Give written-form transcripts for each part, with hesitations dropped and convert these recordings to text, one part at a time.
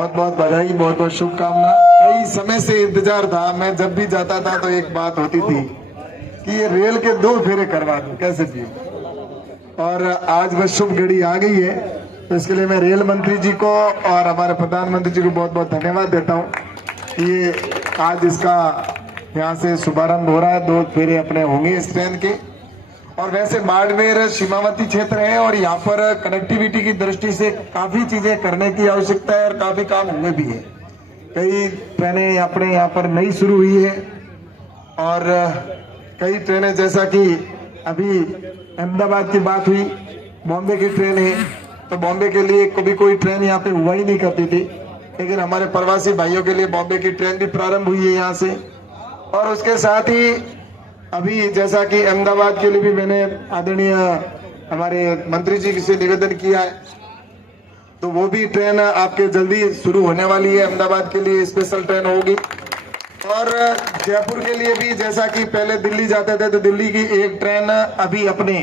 बहुत बहुत बधाई, बहुत बहुत शुभकामना। कई समय से इंतजार था, मैं जब भी जाता था तो एक बात होती थी कि ये रेल के 2 फेरे करवा दूं कैसे भी, और आज वह शुभ घड़ी आ गई है। तो इसके लिए मैं रेल मंत्री जी को और हमारे प्रधानमंत्री जी को बहुत बहुत धन्यवाद देता हूँ कि ये आज इसका यहाँ से शुभारंभ हो रहा है। 2 फेरे अपने होंगे इस ट्रेन के। और वैसे बाड़मेर सीमावर्ती क्षेत्र है और यहाँ पर कनेक्टिविटी की दृष्टि से काफी चीजें करने की आवश्यकता है और काफी काम हुए भी है। कई ट्रेनें अपने यहाँ पर नई शुरू हुई है और कई ट्रेनें, जैसा कि अभी अहमदाबाद की बात हुई, बॉम्बे की ट्रेन है, तो बॉम्बे के लिए कभी कोई ट्रेन यहाँ पे हुआ ही नहीं करती थी, लेकिन हमारे प्रवासी भाइयों के लिए बॉम्बे की ट्रेन भी प्रारंभ हुई है यहाँ से। और उसके साथ ही अभी जैसा कि अहमदाबाद के लिए भी मैंने आदरणीय हमारे मंत्री जी से निवेदन किया है, तो वो भी ट्रेन आपके जल्दी शुरू होने वाली है। अहमदाबाद के लिए स्पेशल ट्रेन होगी। और जयपुर के लिए भी, जैसा कि पहले दिल्ली जाते थे तो दिल्ली की एक ट्रेन अभी अपने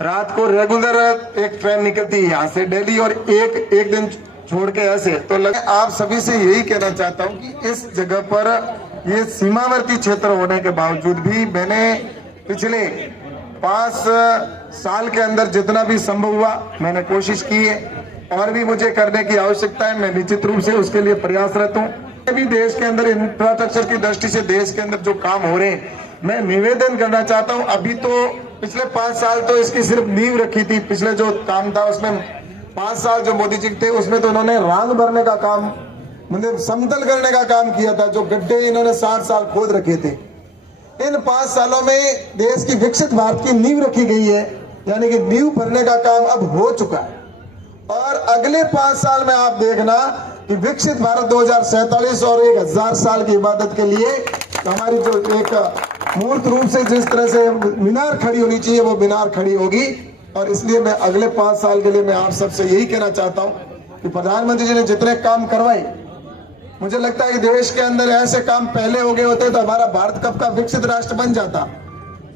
रात को रेगुलर एक ट्रेन निकलती है यहाँ से दिल्ली, और एक दिन छोड़ के ऐसे। तो आप सभी से यही कहना चाहता हूँ कि इस जगह पर ये सीमावर्ती क्षेत्र होने के बावजूद भी मैंने पिछले 5 साल के अंदर जितना भी संभव हुआ मैंने कोशिश की है, और भी मुझे करने की आवश्यकता है। मैं निश्चित रूप से उसके लिए प्रयासरत हूँ। भी देश के अंदर इंफ्रास्ट्रक्चर की दृष्टि से देश के अंदर जो काम हो रहे हैं, मैं निवेदन करना चाहता हूँ। अभी तो पिछले 5 साल तो इसकी सिर्फ नींव रखी थी। पिछले जो काम था उसमें 5 साल जो मोदी जी थे उसमें तो उन्होंने रांग भरने का काम, मतलब समतल करने का काम किया था। जो गड्ढे इन्होंने 60 साल खोद रखे थे, इन 5 सालों में देश की विकसित भारत की नींव रखी गई है, यानी कि नींव भरने का काम अब हो चुका है। और अगले 5 साल में आप देखना कि विकसित भारत 2047 और 1000 साल की इबादत के लिए हमारी जो एक मूर्त रूप से जिस तरह से मीनार खड़ी होनी चाहिए वो मीनार खड़ी होगी। और इसलिए मैं अगले 5 साल के लिए मैं आप सबसे यही कहना चाहता हूं कि प्रधानमंत्री जी ने जितने काम करवाए, मुझे लगता है कि देश के अंदर ऐसे काम पहले हो गए होते तो हमारा भारत कब का विकसित राष्ट्र बन जाता।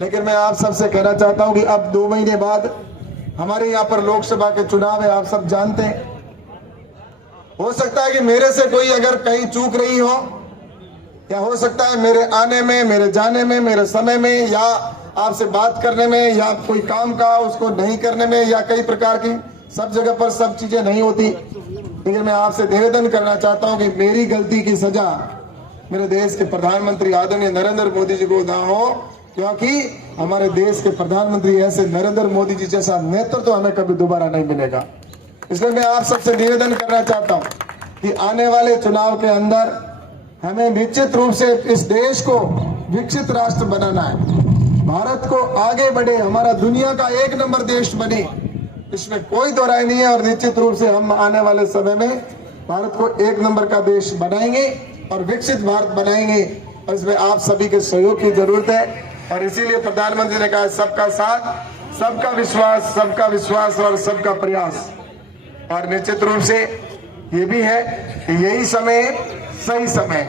लेकिन मैं आप सबसे कहना चाहता हूं कि अब 2 महीने बाद हमारे यहाँ पर लोकसभा के चुनाव है, आप सब जानते हैं। हो सकता है कि मेरे से कोई अगर कहीं चूक रही हो, या हो सकता है मेरे आने में, मेरे जाने में, मेरे समय में, या आपसे बात करने में, या कोई काम का उसको नहीं करने में, या कई प्रकार की, सब जगह पर सब चीजें नहीं होती। लेकिन मैं आपसे निवेदन करना चाहता हूं कि मेरी गलती की सजा मेरे देश के प्रधानमंत्री आदरणीय नरेंद्र मोदी जी को ना हो, क्योंकि हमारे देश के प्रधानमंत्री ऐसे नरेंद्र मोदी जी जैसा नेतृत्व तो हमें कभी दोबारा नहीं मिलेगा। इसलिए मैं आप सबसे निवेदन करना चाहता हूं कि आने वाले चुनाव के अंदर हमें निश्चित रूप से इस देश को विकसित राष्ट्र बनाना है, भारत को आगे बढ़े, हमारा दुनिया का 1 नंबर देश बने, इसमें कोई दो राय नहीं है। और निश्चित रूप से हम आने वाले समय में भारत को 1 नंबर का देश बनाएंगे और विकसित भारत बनाएंगे, और इसमें आप सभी के सहयोग की जरूरत है। और इसीलिए प्रधानमंत्री ने कहा सबका साथ, सबका विश्वास और सबका प्रयास। और निश्चित रूप से ये भी है कि यही समय सही समय